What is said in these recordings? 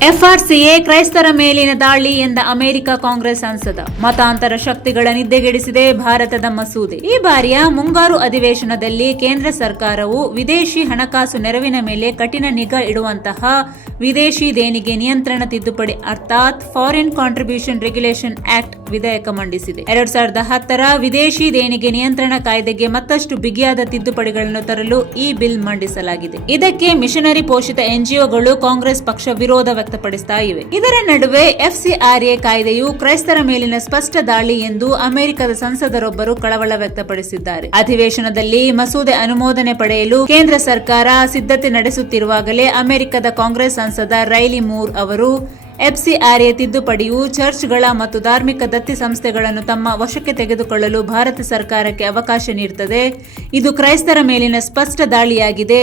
ಎಫ್ಆರ್ಸಿಎ ಕ್ರೈಸ್ತರ ಮೇಲಿನ ದಾಳಿ ಎಂದ ಅಮೆರಿಕ ಕಾಂಗ್ರೆಸ್ ಸಂಸದ. ಮತಾಂತರ ಶಕ್ತಿಗಳ ನಿದ್ದೆಗೆಡಿಸಿದೆ ಭಾರತದ ಮಸೂದೆ. ಈ ಬಾರಿಯ ಮುಂಗಾರು ಅಧಿವೇಶನದಲ್ಲಿ ಕೇಂದ್ರ ಸರ್ಕಾರವು ವಿದೇಶಿ ಹಣಕಾಸು ನೆರವಿನ ಮೇಲೆ ಕಠಿಣ ನಿಗಾ ಇಡುವಂತಹ ವಿದೇಶಿ ದೇಣಿಗೆ ನಿಯಂತ್ರಣ ತಿದ್ದುಪಡಿ ಅರ್ಥಾತ್ ಫಾರಿನ್ ಕಾಂಟ್ರಿಬ್ಯೂಷನ್ ರೆಗ್ಯುಲೇಷನ್ ಆಕ್ಟ್ ವಿಧೇಯಕ ಮಂಡಿಸಿದೆ. 2010ರ ವಿದೇಶಿ ದೇಣಿಗೆ ನಿಯಂತ್ರಣ ಕಾಯ್ದೆಗೆ ಮತ್ತಷ್ಟು ಬಿಗಿಯಾದ ತಿದ್ದುಪಡಿಗಳನ್ನು ತರಲು ಈ ಬಿಲ್ ಮಂಡಿಸಲಾಗಿದೆ. ಇದಕ್ಕೆ ಮಿಷನರಿ ಪೋಷಿತ ಎನ್ಜಿಒಗಳು ಕಾಂಗ್ರೆಸ್ ಪಕ್ಷ ವಿರೋಧ ವ್ಯಕ್ತಪಡಿಸ್ತಾ ಇವೆ. ಇದರ ನಡುವೆ ಎಫ್ಸಿಆರ್ಎ ಕಾಯ್ದೆಯು ಕ್ರೈಸ್ತರ ಮೇಲಿನ ಸ್ಪಷ್ಟ ದಾಳಿ ಎಂದು ಅಮೆರಿಕದ ಸಂಸದರೊಬ್ಬರು ಕಳವಳ ವ್ಯಕ್ತಪಡಿಸಿದ್ದಾರೆ. ಅಧಿವೇಶನದಲ್ಲಿ ಮಸೂದೆ ಅನುಮೋದನೆ ಪಡೆಯಲು ಕೇಂದ್ರ ಸರ್ಕಾರ ಸಿದ್ಧತೆ ನಡೆಸುತ್ತಿರುವಾಗಲೇ ಅಮೆರಿಕದ ಕಾಂಗ್ರೆಸ್ ಸಂಸದ ರೈಲಿ ಮೂರ್ ಅವರು ಎಫ್ಸಿಆರ್ಎ ತಿದ್ದುಪಡಿಯು ಚರ್ಚ್ಗಳ ಮತ್ತು ಧಾರ್ಮಿಕ ದತ್ತಿ ಸಂಸ್ಥೆಗಳನ್ನು ತಮ್ಮ ವಶಕ್ಕೆ ತೆಗೆದುಕೊಳ್ಳಲು ಭಾರತ ಸರ್ಕಾರಕ್ಕೆ ಅವಕಾಶ ನೀಡುತ್ತದೆ. ಇದು ಕ್ರೈಸ್ತರ ಮೇಲಿನ ಸ್ಪಷ್ಟ ದಾಳಿಯಾಗಿದೆ.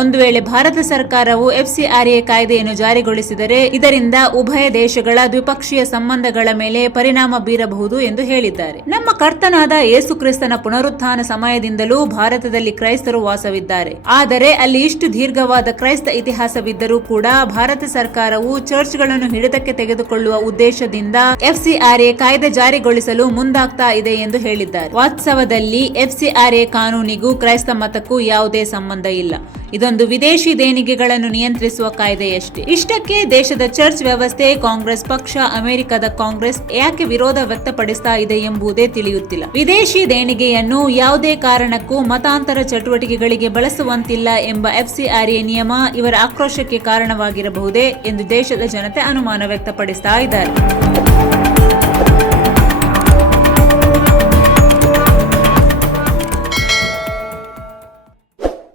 ಒಂದು ವೇಳೆ ಭಾರತ ಸರ್ಕಾರವು ಎಫ್ಸಿಆರ್ಎ ಕಾಯ್ದೆಯನ್ನು ಜಾರಿಗೊಳಿಸಿದರೆ ಇದರಿಂದ ಉಭಯ ದೇಶಗಳ ದ್ವಿಪಕ್ಷೀಯ ಸಂಬಂಧಗಳ ಮೇಲೆ ಪರಿಣಾಮ ಬೀರಬಹುದು ಎಂದು ಹೇಳಿದ್ದಾರೆ. ನಮ್ಮ ಕರ್ತನಾದ ಯೇಸು ಕ್ರಿಸ್ತನ ಪುನರುತ್ಥಾನ ಸಮಯದಿಂದಲೂ ಭಾರತದಲ್ಲಿ ಕ್ರೈಸ್ತರು ವಾಸವಿದ್ದಾರೆ. ಆದರೆ ಅಲ್ಲಿ ಇಷ್ಟು ದೀರ್ಘವಾದ ಕ್ರೈಸ್ತ ಇತಿಹಾಸವಿದ್ದರೂ ಕೂಡ ಭಾರತ ಸರ್ಕಾರವು ಚರ್ಚ್ಗಳನ್ನು ಹಿಡಿತಕ್ಕೆ ತೆಗೆದುಕೊಳ್ಳುವ ಉದ್ದೇಶದಿಂದ ಎಫ್ಸಿಆರ್ಎ ಕಾಯ್ದೆ ಜಾರಿಗೊಳಿಸಲು ಮುಂದಾಗ್ತಾ ಇದೆ ಎಂದು ಹೇಳಿದ್ದಾರೆ. ವಾಸ್ತವದಲ್ಲಿ ಎಫ್ಸಿಆರ್ಎ ಕಾನೂನಿಗೂ ಕ್ರೈಸ್ತ ಮತಕ್ಕೂ ಯಾವುದೇ ಸಂಬಂಧ ಇಲ್ಲ. ಇದೊಂದು ವಿದೇಶಿ ದೇಣಿಗೆಗಳನ್ನು ನಿಯಂತ್ರಿಸುವ ಕಾಯ್ದೆಯಷ್ಟೇ. ಇಷ್ಟಕ್ಕೆ ದೇಶದ ಚರ್ಚ್ ವ್ಯವಸ್ಥೆ, ಕಾಂಗ್ರೆಸ್ ಪಕ್ಷ, ಅಮೆರಿಕದ ಕಾಂಗ್ರೆಸ್ ಯಾಕೆ ವಿರೋಧ ವ್ಯಕ್ತಪಡಿಸ್ತಾ ಇದೆ ಎಂಬುದೇ ತಿಳಿಯುತ್ತಿಲ್ಲ. ವಿದೇಶಿ ದೇಣಿಗೆಯನ್ನು ಯಾವುದೇ ಕಾರಣಕ್ಕೂ ಮತಾಂತರ ಚಟುವಟಿಕೆಗಳಿಗೆ ಬಳಸುವಂತಿಲ್ಲ ಎಂಬ ಎಫ್ಸಿಆರ್ಎ ನಿಯಮ ಇವರ ಆಕ್ರೋಶಕ್ಕೆ ಕಾರಣವಾಗಿರಬಹುದೇ ಎಂದು ದೇಶದ ಜನತೆ ಅನುಮಾನ ವ್ಯಕ್ತಪಡಿಸ್ತಾ ಇದ್ದಾರೆ.